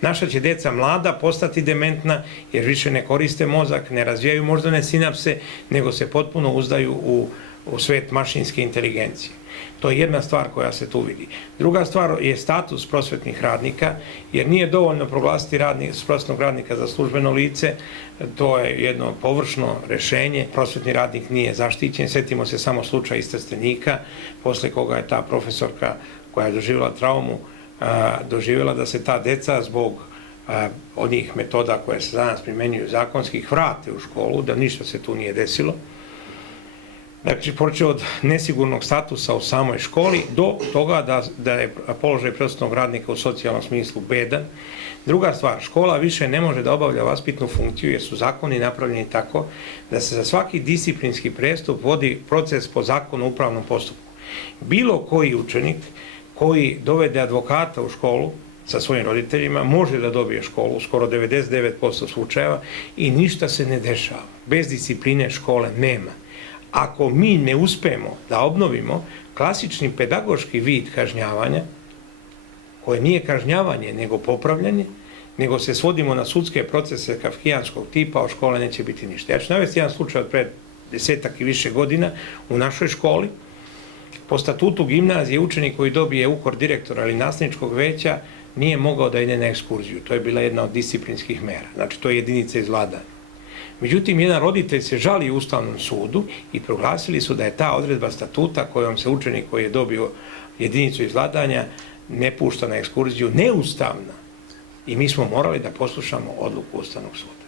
Naša će deca mlada postati dementna jer više ne koriste mozak, ne razvijaju moždane sinapse, nego se potpuno uzdaju u svet mašinske inteligencije. To je jedna stvar koja se tu vidi. Druga stvar je status prosvetnih radnika, jer nije dovoljno proglasiti prosvetnog radnika za službeno lice, to je jedno površno rešenje, prosvetni radnik nije zaštićen, setimo se samo slučaja iz Trstenika, posle koga je ta profesorka koja je doživjela traumu, doživjela da se ta deca zbog onih metoda koje se danas primenjuju zakonskih vrate u školu, da ništa se tu nije desilo. Dakle, počeo od nesigurnog statusa u samoj školi do toga da je položaj prosvetnog radnika u socijalnom smislu bedan. Druga stvar, škola više ne može da obavlja vaspitnu funkciju jer su zakoni napravljeni tako da se za svaki disciplinski prestup vodi proces po zakonu o upravnom postupku. Bilo koji učenik koji dovede advokata u školu sa svojim roditeljima može da dobije školu u skoro 99% slučajeva i ništa se ne dešava. Bez discipline škole nema. Ako mi ne uspemo da obnovimo klasični pedagoški vid kažnjavanja, koje nije kažnjavanje nego popravljanje, nego se svodimo na sudske procese kafkijanskog tipa, od škole neće biti ništa. Ja ću navesti jedan slučaj od pre 10 i više godina u našoj školi. Po statutu gimnazije učenik koji dobije ukor direktora ili nastavničkog veća nije mogao da ide na ekskurziju. To je bila jedna od disciplinskih mera. Znači, to je jedinica izvladanja. Međutim, jedan roditelj se žali Ustavnom sudu i proglasili su da je ta odredba statuta kojom se učenik koji je dobio jedinicu izvladanja ne pušta na ekskurziju neustavna. I mi smo morali da poslušamo odluku Ustavnog suda.